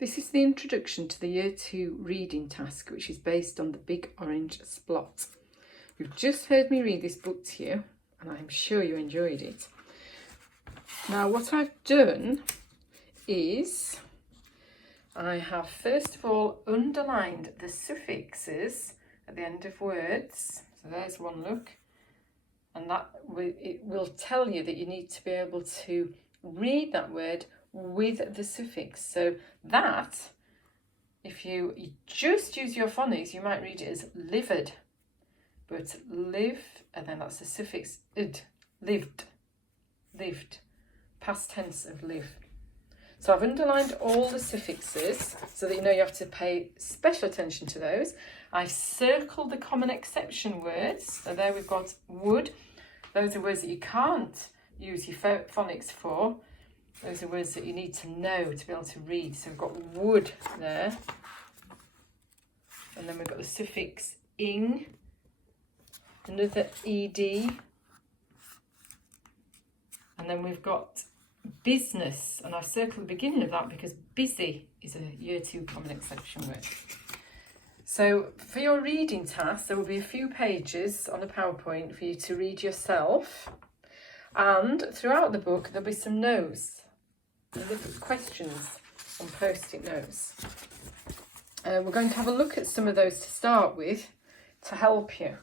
This is the introduction to the Year 2 reading task, which is based on the Big Orange Splot. You've just heard me read this book to you, and I'm sure you enjoyed it. Now, what I've done is I have first of all underlined the suffixes at the end of words. So there's one look, and it will tell you that you need to be able to read that word with the suffix. So that, if you just use your phonics, you might read it as livid, but live, and then that's the suffix id, lived, past tense of live. So I've underlined all the suffixes so that you know you have to pay special attention to those. I've circled the common exception words. So there we've got would. Those are words that you can't use your phonics for. Those are words that you need to know to be able to read. So we've got would there. And then we've got the suffix ing, another ed. And then we've got business. And I've circled the beginning of that because busy is a Year 2 common exception word. So for your reading task, there will be a few pages on a PowerPoint for you to read yourself. And throughout the book, there'll be some notes. Different questions on post-it notes. We're going to have a look at some of those to start with to help you.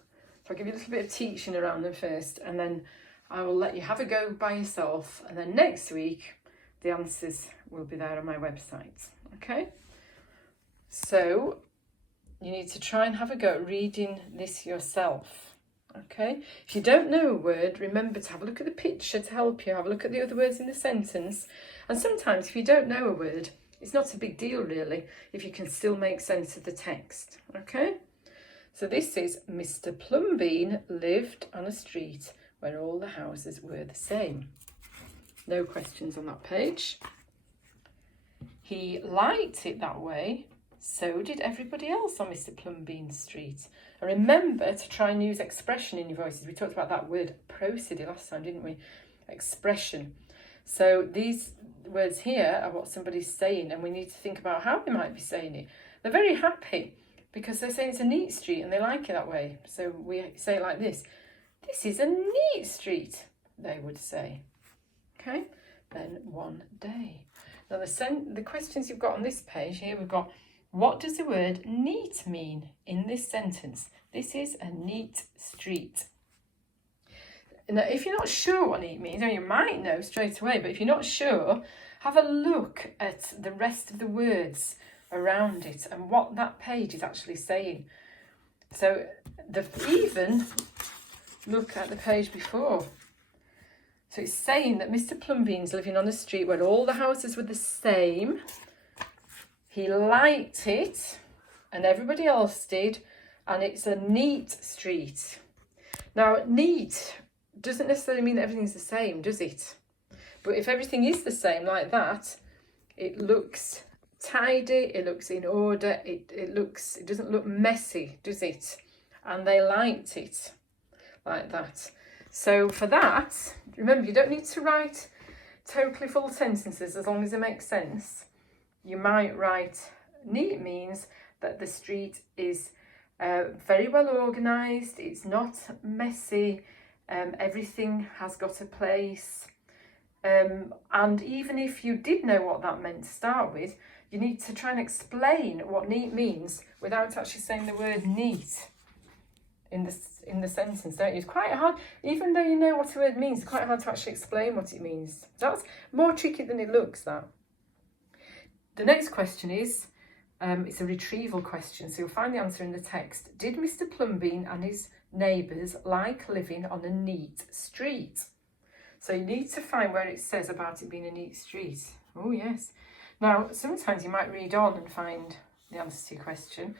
So I'll give you a little bit of teaching around them first, and then I will let you have a go by yourself, and then next week the answers will be there on my website. Okay? So you need to try and have a go at reading this yourself. Okay? If you don't know a word, remember to have a look at the picture to help you. Have a look at the other words in the sentence. And sometimes if you don't know a word, it's not a big deal really if you can still make sense of the text. Okay? So this is Mr. Plumbean lived on a street where all the houses were the same. No questions on that page. He liked it that way. So did everybody else on Mr. Plumbean's street. And remember to try and use expression in your voices. We talked about that word prosody last time, didn't we? Expression. So these words here are what somebody's saying, and we need to think about how they might be saying it. They're very happy because they're saying it's a neat street and they like it that way. So we say it like this. This is a neat street, they would say. Okay? Then one day. Now the questions you've got on this page here, we've got, what does the word neat mean in this sentence? This is a neat street. Now, if you're not sure what neat means, you might know straight away, but if you're not sure, have a look at the rest of the words around it and what that page is actually saying. So even look at the page before. So it's saying that Mr. Plumbean's living on a street where all the houses were the same. He liked it, and everybody else did, and it's a neat street. Now, neat doesn't necessarily mean that everything's the same, does it? But if everything is the same like that, it looks tidy, it looks in order, it doesn't look messy, does it? And they liked it like that. So for that, remember, you don't need to write totally full sentences as long as they make sense. You might write, neat means that the street is very well organised, it's not messy, everything has got a place. And even if you did know what that meant to start with, you need to try and explain what neat means without actually saying the word neat in the sentence, don't you? It's quite hard, even though you know what a word means, it's quite hard to actually explain what it means. That's more tricky than it looks, that. The next question is, it's a retrieval question, so you'll find the answer in the text. Did Mr. Plumbean and his neighbours like living on a neat street? So you need to find where it says about it being a neat street. Oh, yes. Now, sometimes you might read on and find the answer to your question.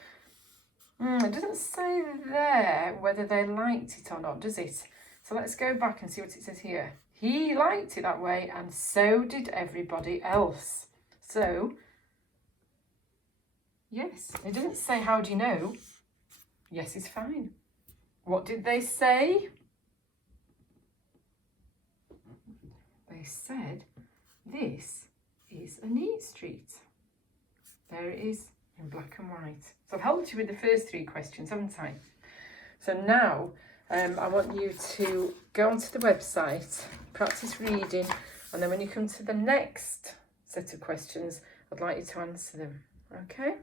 It doesn't say there whether they liked it or not, does it? So let's go back and see what it says here. He liked it that way, and so did everybody else. So, yes, it doesn't say how do you know. Yes is fine. What did they say? They said, this is a neat street. There it is in black and white. So I've helped you with the first 3 questions, haven't I? So now I want you to go onto the website, practice reading, and then when you come to the next set of questions, I'd like you to answer them. Okay?